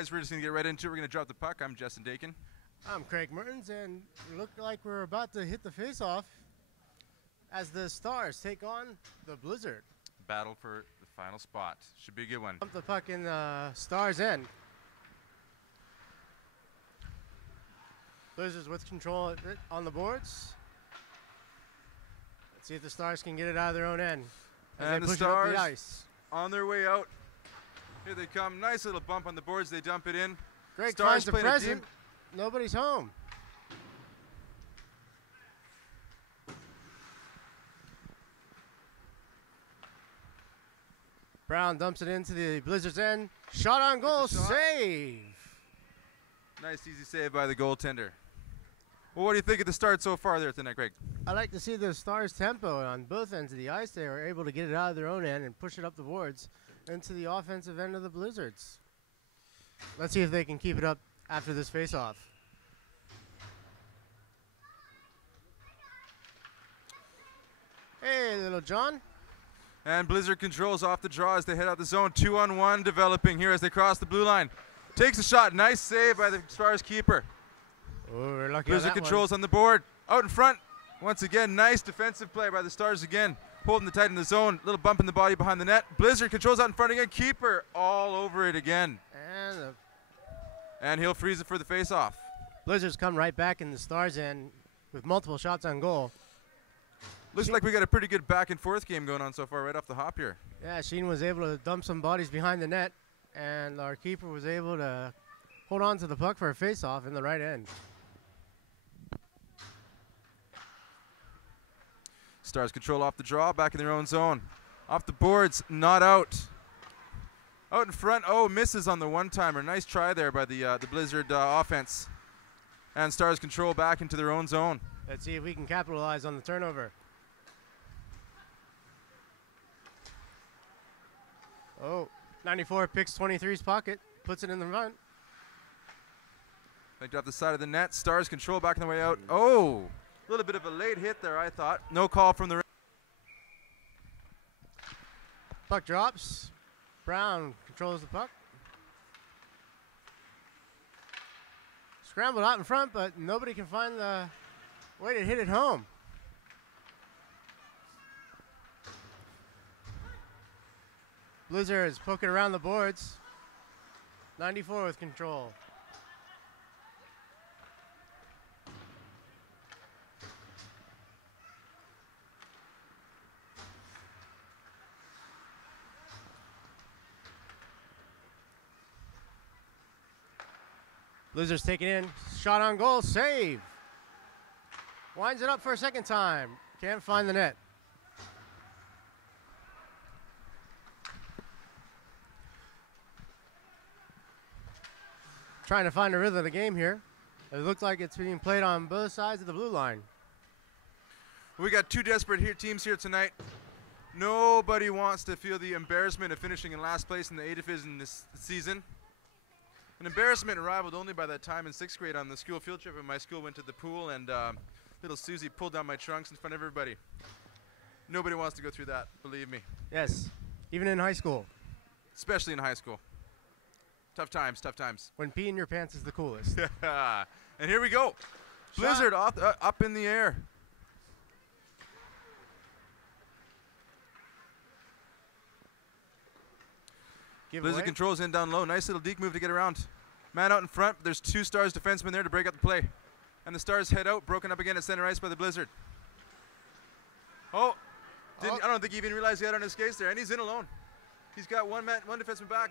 guys, we're just going to get right into it. We're going to drop the puck. I'm Justin Dakin. I'm Craig Mertens, and we look like we're about to hit the face-off as the Stars take on the Blizzard. Battle for the final spot. Should be a good one. Dump the puck in the Stars' end. Blizzards with control on the boards. Let's see if the Stars can get it out of their own end. And the Stars the ice. On their way out. Here they come. Nice little bump on the boards. They dump it in. Greg finds the present. Nobody's home. Brown dumps it into the Blizzards' end. Shot on goal. Save. Nice, easy save by the goaltender. Well, what do you think of the start so far there tonight, Greg? I like to see the Stars' tempo on both ends of the ice. They were able to get it out of their own end and push it up the boards into the offensive end of the Blizzards. Let's see if they can keep it up after this face-off. Hey, little John. And Blizzard controls off the draw as they head out the zone. 2-on-1 developing here as they cross the blue line. Takes a shot. Nice save by the Stars keeper. Oh, we're lucky Blizzard controls on the board. Out in front. Once again, nice defensive play by the Stars again. Holding the tight in the zone. Little bump in the body behind the net. Blizzard controls out in front again. Keeper all over it again. And he'll freeze it for the face-off. Blizzards come right back in the Stars' end with multiple shots on goal. Looks like we got a pretty good back and forth game going on so far right off the hop here. Yeah, Sheen was able to dump some bodies behind the net, and our keeper was able to hold on to the puck for a face-off in the right end. Stars control off the draw, back in their own zone. Off the boards, not out. Out in front, oh, misses on the one-timer. Nice try there by the Blizzard offense. And Stars control back into their own zone. Let's see if we can capitalize on the turnover. Oh, 94 picks 23's pocket, puts it in the front. Picked up the side of the net. Stars control back on the way out. Oh, a little bit of a late hit there, I thought. No call from the... Puck drops. Brown controls the puck. Scrambled out in front, but nobody can find the way to hit it home. Blizzards poking around the boards. 94 with control. Blizzards take it in. Shot on goal. Save. Winds it up for a second time. Can't find the net. Trying to find a rhythm of the game here. It looks like it's being played on both sides of the blue line. We got two desperate teams here tonight. Nobody wants to feel the embarrassment of finishing in last place in the A division this season. An embarrassment rivaled only by that time in 6th grade on the school field trip when my school went to the pool and little Susie pulled down my trunks in front of everybody. Nobody wants to go through that, believe me. Yes, even in high school. Especially in high school. Tough times, tough times. When pee in your pants is the coolest. And here we go. Blizzard up in the air. Blizzard controls in down low. Nice little deke move to get around. Man out in front. There's two Stars defensemen there to break up the play. And the Stars head out, broken up again at center ice by the Blizzard. Oh, I don't think he even realized he had on his skates there. And he's in alone. He's got one defenseman back.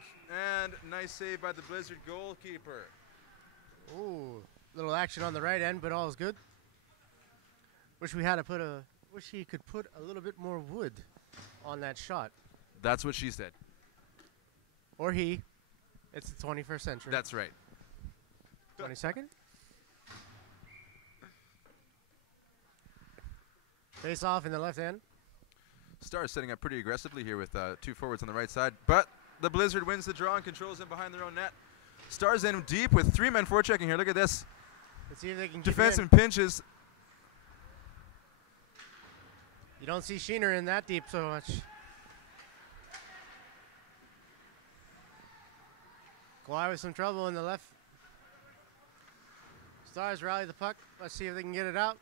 And nice save by the Blizzard goalkeeper. Ooh, little action on the right end, but all is good. Wish he could put a little bit more wood on that shot. That's what she said. Or he. It's the 21st century. That's right. 22nd. Face off in the left end. Stars setting up pretty aggressively here with two forwards on the right side. But the Blizzard wins the draw and controls him behind their own net. Stars in deep with 3 men forechecking here. Look at this. Let's see if they can defenseman pinches. You don't see Sheener in that deep so much. Kawhi with some trouble in the left. Stars rally the puck. Let's see if they can get it out.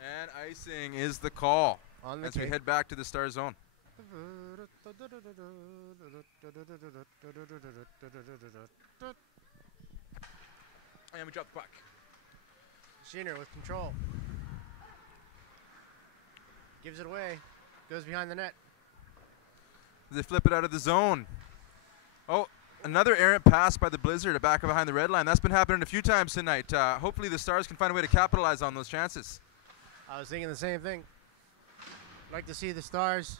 And icing is the call On the as we kick. head back to the Star zone. And we drop the puck. Sheener with control. Gives it away. Goes behind the net. They flip it out of the zone. Oh, another errant pass by the Blizzard back behind the red line. That's been happening a few times tonight. Hopefully the Stars can find a way to capitalize on those chances. I was thinking the same thing. I'd like to see the Stars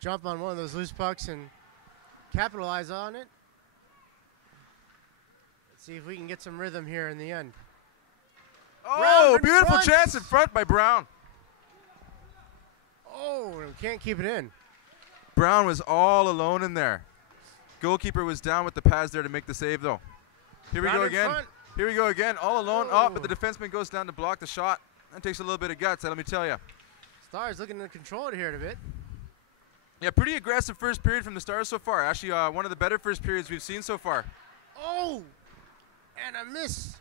jump on one of those loose pucks and capitalize on it. Let's see if we can get some rhythm here in the end. Oh, Brown in beautiful front. chance in front by Brown. Oh, can't keep it in. Brown was all alone in there. Goalkeeper was down with the pads there to make the save, though. Here we Brown go in again. front. Here we go again, all alone. Oh, but Oh. the defenseman goes down to block the shot. That takes a little bit of guts, let me tell you. Stars looking to control it here a bit. Yeah, pretty aggressive first period from the Stars so far. Actually, one of the better first periods we've seen so far. Oh, and a miss.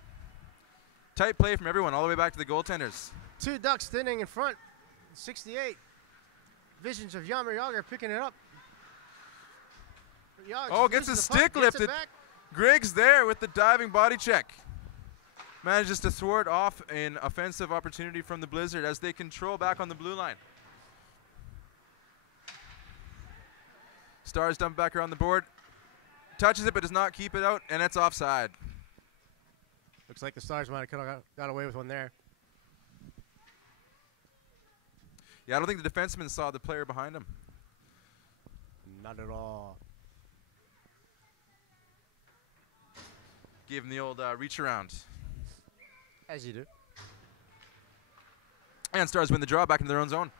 Tight play from everyone, all the way back to the goaltenders. Two Ducks thinning in front. 68. Visions of Yammer Yager picking it up. Yags Oh, gets loses his the puck, stick gets it lifted. back. Griggs there with the diving body check. Manages to thwart off an offensive opportunity from the Blizzard as they control back on the blue line. Stars dump back around the board. Touches it but does not keep it out, and it's offside. Looks like the Stars might have got away with one there. Yeah, I don't think the defenseman saw the player behind him. Not at all. Gave him the old reach around. As you do. And Stars win the draw back into their own zone.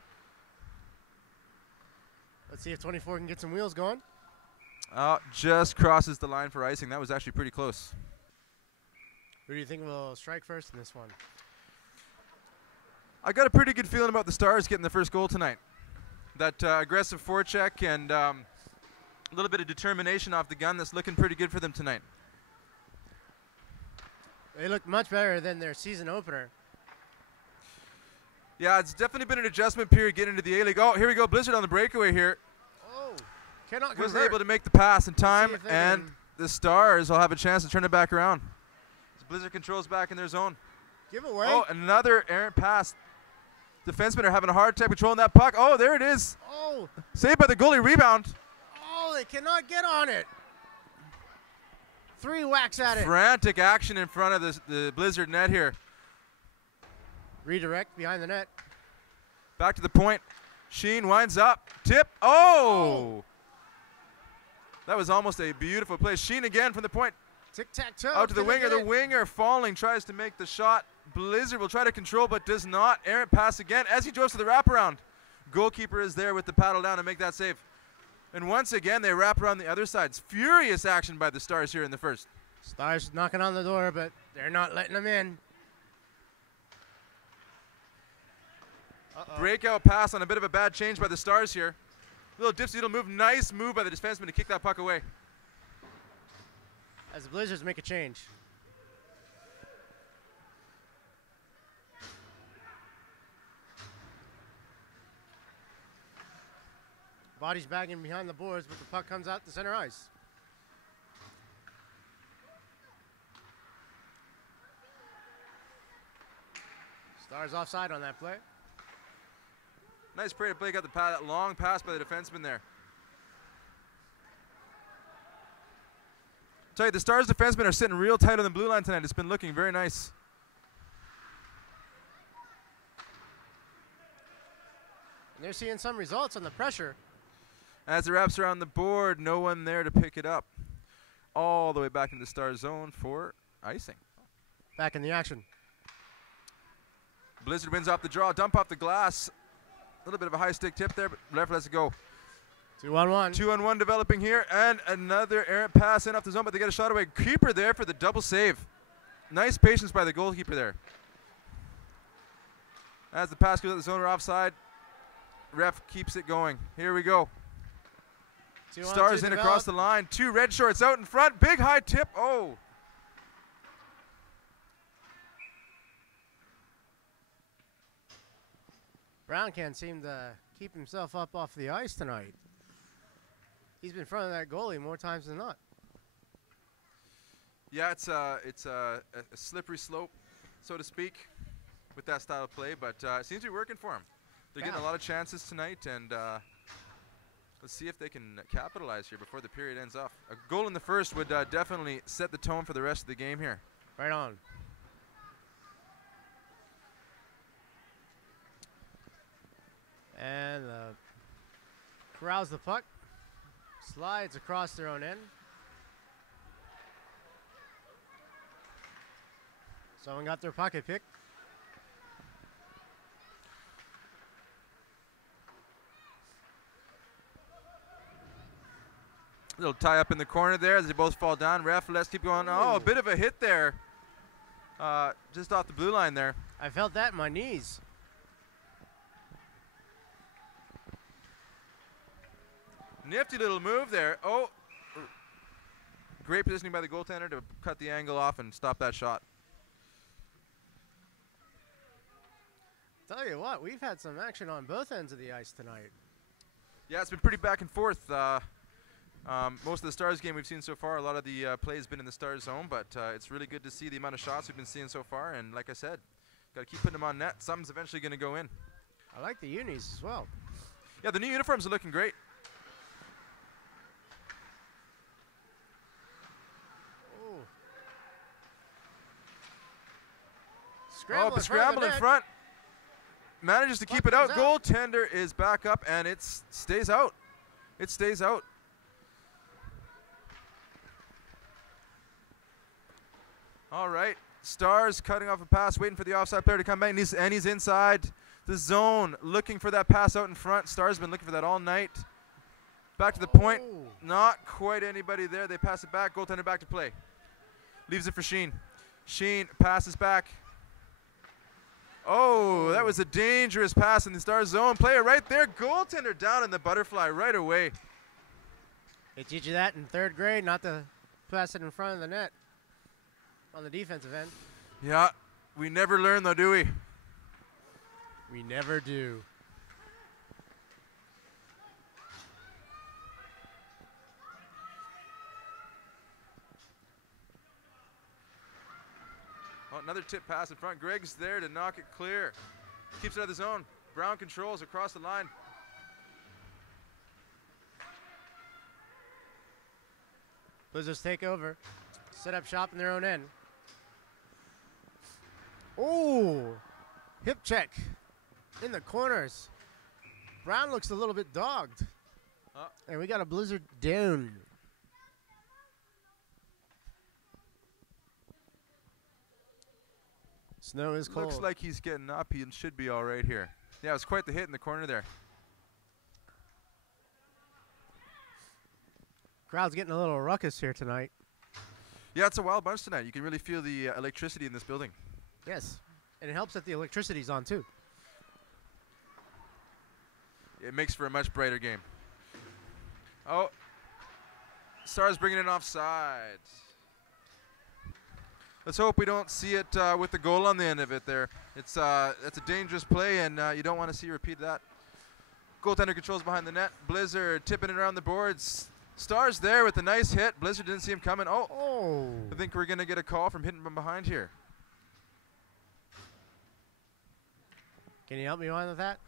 Let's see if 24 can get some wheels going. Just crosses the line for icing. That was actually pretty close. Who do you think will strike first in this one? I got a pretty good feeling about the Stars getting the first goal tonight. That aggressive forecheck and a little bit of determination off the gun that's looking pretty good for them tonight. They look much better than their season opener. Yeah, it's definitely been an adjustment period getting into the A-League. Oh, here we go. Blizzard on the breakaway here. Oh, cannot Was convert. able to make the pass in time, if they and can- the Stars will have a chance to turn it back around. As Blizzard controls back in their zone. Give away. Oh, another errant pass. Defensemen are having a hard time controlling that puck. Oh, there it is. Oh, Saved by the goalie, rebound. oh, they cannot get on it. 3 whacks at it. Frantic action in front of the Blizzard net here. Redirect behind the net. Back to the point. Sheen winds up. Tip. Oh! That was almost a beautiful play. Sheen again from the point. Tic-tac-toe. Out to the Can they winger. get The it? winger falling, tries to make the shot. Blizzard will try to control, but does not. Errant pass again as he goes to the wraparound. Goalkeeper is there with the paddle down to make that save. And once again, they wrap around the other side. It's furious action by the Stars here in the first. Stars knocking on the door, but they're not letting them in. Uh-oh. Breakout pass on a bit of a bad change by the Stars here. Little dipsy-doodle move. Nice move by the defenseman to kick that puck away. As the Blizzards make a change. Body's bagging behind the boards, but the puck comes out to center ice. Stars offside on that play. Nice play to play. Got the that long pass by the defenseman there. Tell you, the Stars defensemen are sitting real tight on the blue line tonight. It's been looking very nice. And they're seeing some results on the pressure. As it wraps around the board, no one there to pick it up. All the way back into the Star zone for icing. Back in the action. Blizzard wins off the draw, dump off the glass. A little bit of a high stick tip there, but left lets it go. 2-on-1. 2-on-1 developing here, and another errant pass in off the zone, but they get a shot away. Keeper there for the double save. Nice patience by the goalkeeper there. As the pass goes out the zone or offside, ref keeps it going. Here we go. Stars in across the line. 2 red shorts out in front. Big high tip. Oh. Brown can't seem to keep himself up off the ice tonight. He's been in front of that goalie more times than not. Yeah, it's a slippery slope, so to speak, with that style of play, but it seems to be working for him. They're getting a lot of chances tonight, and let's see if they can capitalize here before the period ends off. A goal in the first would definitely set the tone for the rest of the game here. Right on. And corrals the puck, slides across their own end. Someone got their pocket pick. Little tie up in the corner there as they both fall down. Ref, let's keep going. Oh, a bit of a hit there. Just off the blue line there. I felt that in my knees. Nifty little move there. Oh, great positioning by the goaltender to cut the angle off and stop that shot. Tell you what, we've had some action on both ends of the ice tonight. Yeah, it's been pretty back and forth. Most of the Stars game we've seen so far, a lot of the play has been in the Stars zone, but it's really good to see the amount of shots we've been seeing so far. And like I said, got to keep putting them on net. Something's eventually going to go in. I like the unis as well. Yeah, the new uniforms are looking great. Scramble in front. Manages to keep it out. Goaltender is back up, and it stays out. It stays out. All right. Stars cutting off a pass, waiting for the offside player to come back, and he's inside the zone, looking for that pass out in front. Stars been looking for that all night. Back to the point. Not quite anybody there. They pass it back. Goaltender back to play. Leaves it for Sheen. Sheen passes back. Oh, that was a dangerous pass in the Stars zone. Player right there. Goaltender down in the butterfly right away. They teach you that in 3rd grade, not to pass it in front of the net on the defensive end. Yeah, we never learn though, do we? We never do. Oh, another tip pass in front. Gregg's there to knock it clear. Keeps it out of the zone. Brown controls across the line. Blizzards take over. Set up shop in their own end. Oh, hip check in the corners. Brown looks a little bit dogged. And we got a Blizzard down. Snow is cold. Looks like he's getting up. He should be all right here. Yeah, it was quite the hit in the corner there. Crowd's getting a little ruckus here tonight. Yeah, it's a wild bunch tonight. You can really feel the electricity in this building. Yes, and it helps that the electricity's on too. It makes for a much brighter game. Oh, Stars bringing it offside. Let's hope we don't see it with the goal on the end of it there. It's a dangerous play, and you don't want to see a repeat of that. Goaltender controls behind the net. Blizzard tipping it around the boards. Stars there with a nice hit. Blizzard didn't see him coming. Oh. I think we're going to get a call from hitting from behind here. Can you help me on with that?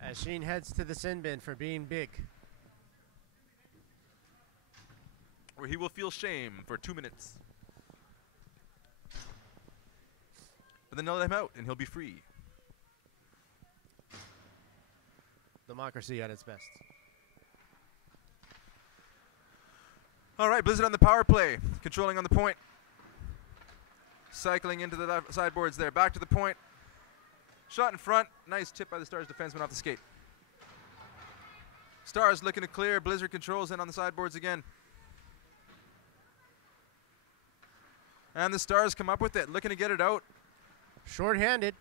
As Sheen heads to the sin bin for being big. Where he will feel shame for 2 minutes. But then they'll let him out, and he'll be free. Democracy at its best. All right, Blizzard on the power play. Controlling on the point. Cycling into the sideboards there. Back to the point. Shot in front. Nice tip by the Stars defenseman off the skate. Stars looking to clear. Blizzard controls in on the sideboards again. And the Stars come up with it, looking to get it out. Short-handed.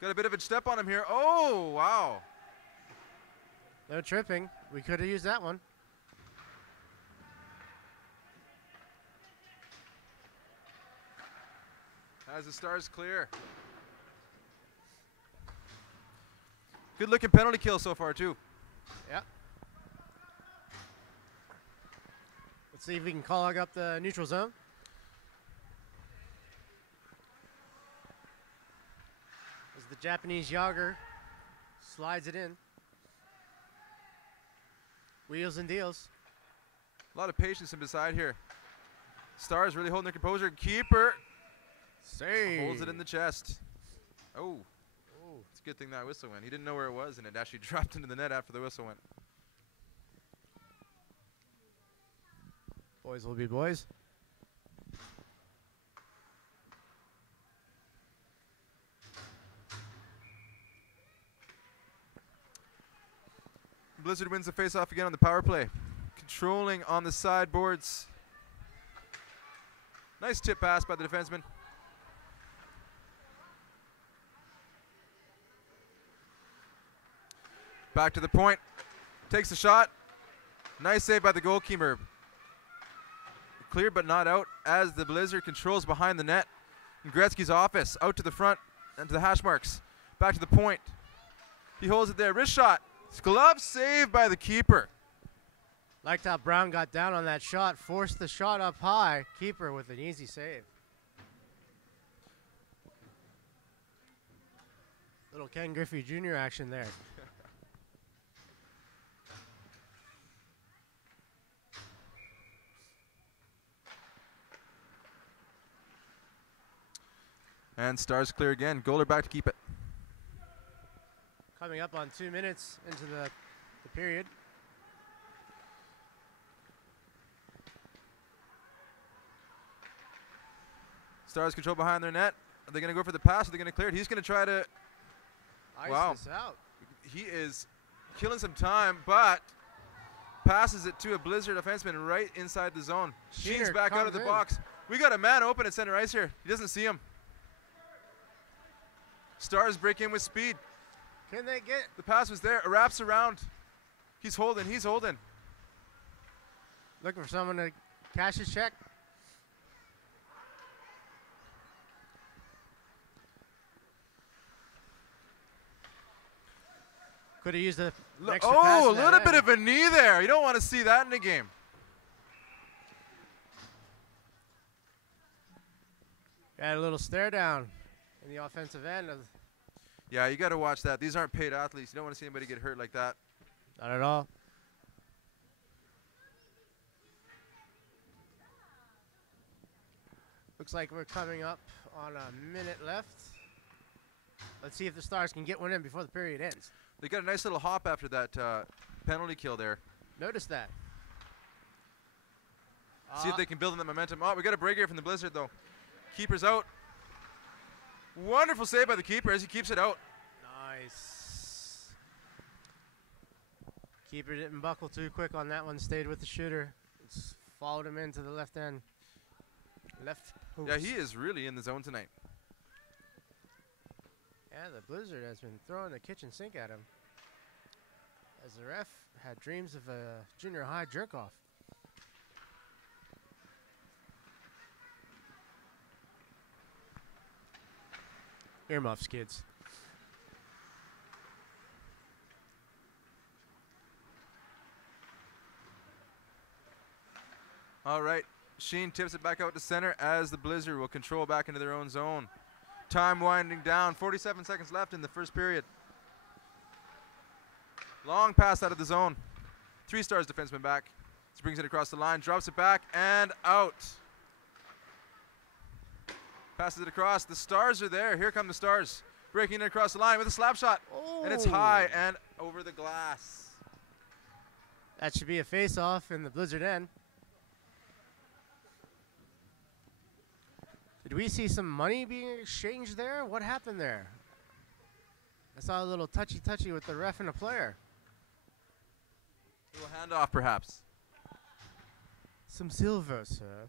Got a bit of a step on him here. Oh, wow. No tripping. We could have used that one. As the Stars clear. Good looking penalty kill so far too. Yeah. Let's see if we can clog up the neutral zone. As the Japanese Yager slides it in. Wheels and deals. A lot of patience in beside here. Stars really holding their composure. Keeper Save. holds it in the chest. Oh. It's a good thing that whistle went. He didn't know where it was, and it actually dropped into the net after the whistle went. Boys will be boys. Blizzard wins the face-off again on the power play. Controlling on the sideboards. Nice tip pass by the defenseman. Back to the point. Takes the shot. Nice save by the goalkeeper. Cleared but not out as the Blizzard controls behind the net. In Gretzky's office, out to the front and to the hash marks. Back to the point. He holds it there. Wrist shot. Glove save by the keeper. Liked how Brown got down on that shot, forced the shot up high. Keeper with an easy save. Little Ken Griffey Jr. action there. And Stars clear again. Goaler back to keep it. Coming up on 2 minutes into the period. Stars control behind their net. Are they going to go for the pass? Are they going to clear it? He's going to try to... Ice this out. He is killing some time, but passes it to a Blizzard defenseman right inside the zone. Sheen's back out of the box. We got a man open at center ice here. He doesn't see him. Stars break in with speed. Can they get... The pass was there. It wraps around. He's holding. He's holding. Looking for someone to cash his check. Could have used the extra pass. Oh, a little bit of a knee there. You don't want to see that in the game. Got a little stare down in the offensive end. Yeah, you got to watch that. These aren't paid athletes. You don't want to see anybody get hurt like that. Not at all. Looks like we're coming up on a minute left. Let's see if the Stars can get one in before the period ends. They got a nice little hop after that penalty kill there. Notice that. See if they can build on that momentum. Oh, we got a break here from the Blizzard, though. Keeper's out. Wonderful save by the keeper as he keeps it out. Nice. Keeper didn't buckle too quick on that one. Stayed with the shooter. It's followed him into the left end. Left post. Yeah, he is really in the zone tonight. Yeah, the Blizzard has been throwing the kitchen sink at him. As the ref had dreams of a junior high jerk-off. Earmuffs, kids. All right, Sheen tips it back out to center as the Blizzard will control back into their own zone. Time winding down, 47 seconds left in the first period. Long pass out of the zone. 3 Stars defenseman back. He brings it across the line, drops it back, and out. Passes it across. The Stars are there. Here come the Stars. Breaking it across the line with a slap shot. Oh. And it's high and over the glass. That should be a face-off in the Blizzard end. Did we see some money being exchanged there? What happened there? I saw a little touchy-touchy with the ref and a player. A little handoff, perhaps. Some silver, sir.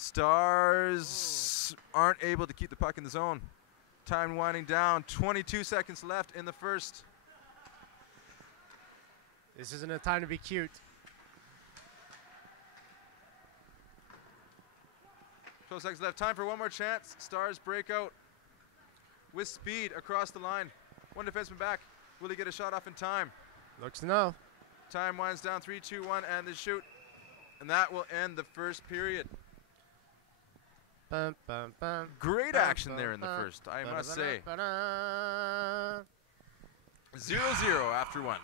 Stars aren't able to keep the puck in the zone. Time winding down. 22 seconds left in the first. This isn't a time to be cute. 12 seconds left. Time for one more chance. Stars break out with speed across the line. One defenseman back. Will he get a shot off in time? Looks to know. Time winds down. 3, 2, 1, and the shoot. And that will end the first period. Bum, bum, bum. Great action there in the first, I must say. 0-0 after one.